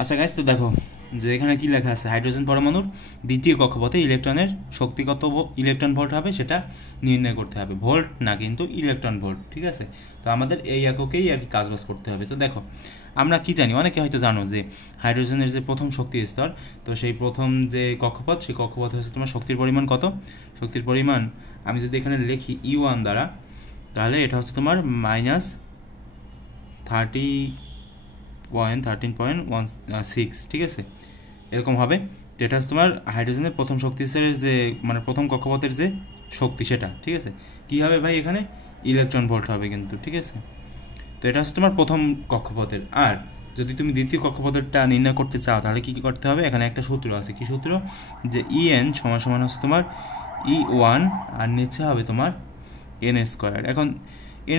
আচ্ছা গাইস, তো দেখো যে এখানে কি লেখা আছে, হাইড্রোজেন পরমাণুর দ্বিতীয় কক্ষপথে ইলেকট্রনের শক্তি কত ইলেকট্রন ভোল্ট হবে সেটা নির্ণয় করতে হবে। ভোল্ট না, কিন্তু ইলেকট্রন ভোল্ট। ঠিক আছে, তো আমাদের এই এককেই আর কি কাজবাজ করতে হবে। তো দেখো আমরা কি জানি, অনেকে হয়তো জানো যে হাইড্রোজেনের যে প্রথম শক্তির স্তর, তো সেই প্রথম যে কক্ষপথ, সেই কক্ষপথে হচ্ছে তোমার শক্তির পরিমাণ কত। শক্তির পরিমাণ আমি যদি এখানে লিখি E1 দ্বারা, তাহলে এটা হচ্ছে তোমার -13.16। ঠিক আছে, এরকম হবে। তো এটা হচ্ছে তোমার হাইড্রোজেনের প্রথম শক্তি স্তরের যে মানে প্রথম কক্ষপথের যে শক্তি সেটা। ঠিক আছে, কী হবে ভাই, এখানে ইলেকট্রন ভোল্ট হবে কিন্তু। ঠিক আছে, তো এটা হচ্ছে তোমার প্রথম কক্ষপথের। আর যদি তুমি দ্বিতীয় কক্ষপথেরটা নির্ণয় করতে চাও, তাহলে কী কী করতে হবে, এখানে একটা সূত্র আছে। কি সূত্র? যে EN সমান সমান হচ্ছে তোমার E1, আর নিচে হবে তোমার N²। এখন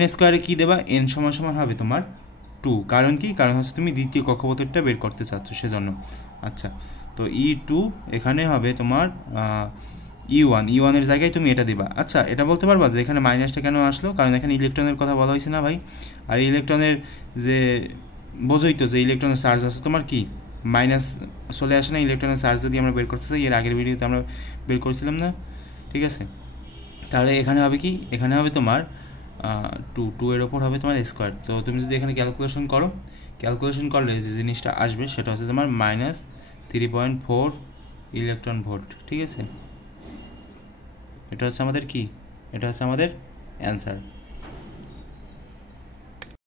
N² কী দেবা, N সমান সমান হবে তোমার 2। কারণ কি? কারণ হচ্ছে তুমি দ্বিতীয় কক্ষপথেরটা বের করতে চাচ্ছ, সেজন্য। আচ্ছা, তো E2 এখানে হবে তোমার E1 এর জায়গায় তুমি এটা দিবা। আচ্ছা, এটা বলতে পারবা যে এখানে মাইনাসটা কেন আসলো? কারণ এখানে ইলেকট্রনের কথা বলা হয়েছে না ভাই। আর ইলেকট্রনের যে বোঝোই তো যে ইলেকট্রনের চার্জ আছে তোমার কি মাইনাস চলে আসে না। ইলেকট্রনের চার্জ যদি আমরা বের করতে চাই, এর আগের ভিডিওতে আমরা বের করেছিলাম না। ঠিক আছে, তাহলে এখানে হবে কি, এখানে হবে তোমার 2 এর ওপর হবে তোমার স্কোয়ার। তো তুমি যদি এখানে ক্যালকুলেশন করো, ক্যালকুলেশন করলে যে জিনিসটা আসবে সেটা হচ্ছে তোমার -3.4 ইলেকট্রন ভোল্ট। ঠিক আছে, এটা হচ্ছে আমাদের কি, এটা হচ্ছে আমাদের অ্যান্সার।